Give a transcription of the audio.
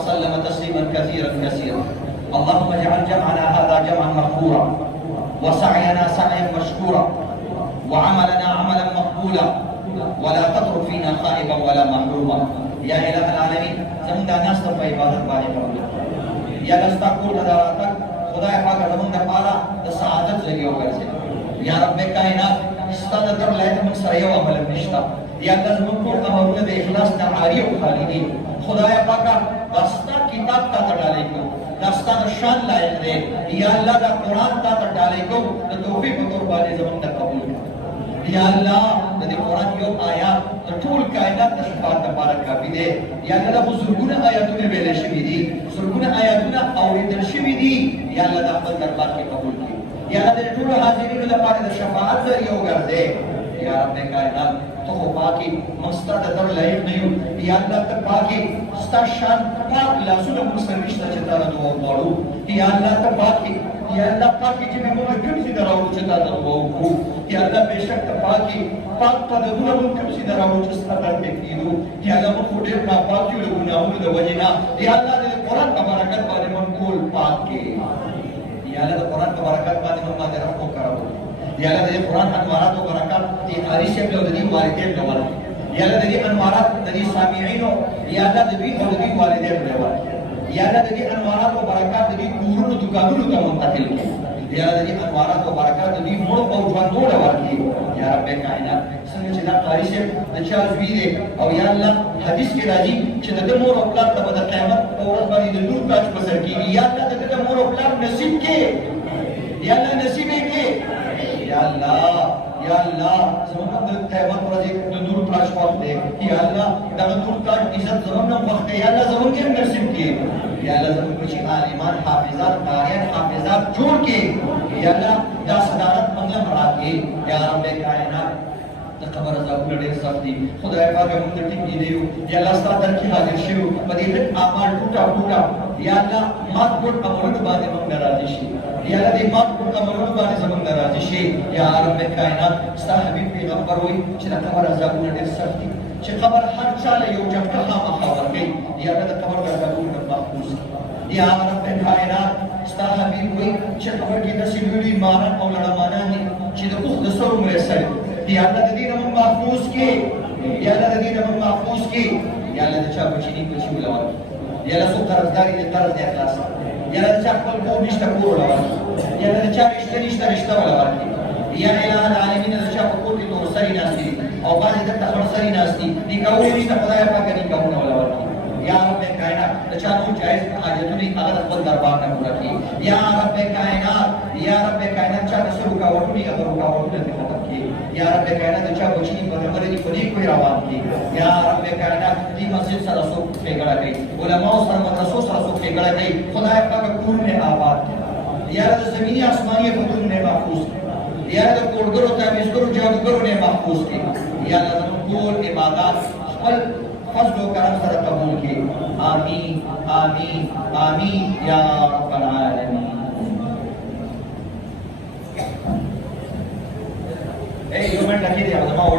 وسلم تسليما كثيرا كثيرا. اللهم اجعل جمعنا هذا جمعا مغفورا، وسعينا سعيا مشكورا، وعملنا عملا مقبولا، ولا تترك فينا خائبا ولا محروما. يا إله العالمين زمون دا ناس ته عبادت باندې قبول یا استغفر اداراتک خدای پاک زمون د پاره د سعادت ذریعہ وګرځي. یا رب کائنات ستاسو در لایق موږ سره یو عمل نشتا. یا الله زمون ټول امرونه د اخلاص د عالی او خالی دي. خدای پاک داستا کتاب ته ډالې کو، داستا شان لایق دی. یا الله دا قرآن ته ډالې کو د توفیق په تور باندې زمون ته قبول کړه. یا الله د دې قرآن یو آیات د ټول کائنات د شفاعت لپاره کافي دی. یا الله د بزرګونه آیاتونه ویل شوي دي، بزرګونه آیاتونه اوریدل شوي دي. یا الله د خپل دربار کې قبول کړي. یا الله د ټول حاضرینو لپاره د شفاعت ذریعہ وګرځي. یا رب کائنات تو پاکي مستا د در لایق نه یو. یا الله ته پاکي ستا شان پاک لاسونه موږ سره نشته چې تا دعا وغواړو. یا الله ته پاکي، یا الله پاکي چې موږ کوم څه دراوړو چې تا دعا وغواړو. یا الله بشک ته پاکي پاک قدمونه موږ کوم څه دراوړو چې ستا در کې کېدو. یا الله موږ ډېر ناپاکي له ګناهونو د وجې نه. یا الله د قرآن په برکت باندې موږ ټول پاک کړي. یا الله د قرآن په برکت باندې موږ باندې رحم وکړو. یا الله د قرآن انوارات او برکات دې قاری شیخ له دې والدین له ورکړي. یا الله د دې انوارات د دې سامعینو، یا الله د دې او د دې والدین له ورکړي. یا الله د دې انوارات او برکات د دې کورونو دکانونو ته منتقل کړي. یا الله د دې انوارات او برکات د دې مړ او ژوندو له ورکړي. یا رب کائنات څنګه چې دا قاری شیخ د چا زوی دی، او یا الله حدیث کې راځي چې د مور او پلار ته د قیامت په ورځ باندې د نور تاج په سر کېږي. یا الله د مور او پلار نصیب کې، یا الله نصیب کې. یا الله، یا الله زموږ د قیامت ورځ د نور تاج وخت دی. یا الله دا نور تاج عزت زموږ نه وخت دی. یا الله زموږ کې نصیب کې. یا الله زموږ چې عالمان حافظات قاریان حافظات جوړ کې. یا الله دا صدارت موږ راکې. یا رب کائنات د قبر عذابونه ډېر سخت دي. خدای پاک موږ ته ټینګ دی. یا الله ستا در کې حاضر شو په دې اعمال ټوټه ټوټه. یا الله مات ټول امرونه باندې موږ راضي شي. یا الله دې مات ټول امرونه باندې زموږ راضي شي. یا رب کائنات ستا حبیب پیغمبر وایي چې د قبر عذابونه ډېر سخت دي، چې قبر هر چا له یو جګړه خامخا ورکوي. یا الله د قبر د عذابونو نه محفوظ کړي. یا رب کائنات ستا حبیب وایي چې قبر کې داسې لوی ماران او لړمانان دي چې د اوښ د سر عمر یې سړي. یا الله د دې نه موږ محفوظ کړي. یا الله د دې نه موږ محفوظ کړي. یا الله د چا بچي دي بچي ولا ورکړي. یا الله څوک قرضداري دي قرض دې اخلاص کړي. یا الله د چا خپل کور نشته کور ولا ورکړي. یا الله د چا رشته نشته رشته ولا ورکړي. یا اله العالمین د چا په کور کې نور سړي ناستي دي او بعضې دلته خړ سړي ناستي دي، نکاحونه نشته، خدای پاک نکاحونه ولا ورکړي. یا رب کائنات د چا نور جایز حاجتونه هغه د خپل دربار نه پوره کړي. یا رب کائنات، یا رب کائنات چا د څه رکاوټونه هغه رکاوټونه دې ختم کړي. یا رب کائنات د چا بچي په عمر دي په نیکو روان کړي. یا رب کائنات دې مسجد سره څوک ښېګړه کوي، علماو سره مدرسو سره څوک ښېګړه کوي. خدای پاک کورونه آباد کړي. یا د زمیني آسماني حدودونه محفوظ کړي. یا د کوډګرو تعویذګرو جادوګرو نه محفوظ کړي. یا زموږ ټول عبادات خپل فضل و کرم سره قبول کړي. آمین آمین آمین یا رب العالمین. یو منټه کې دی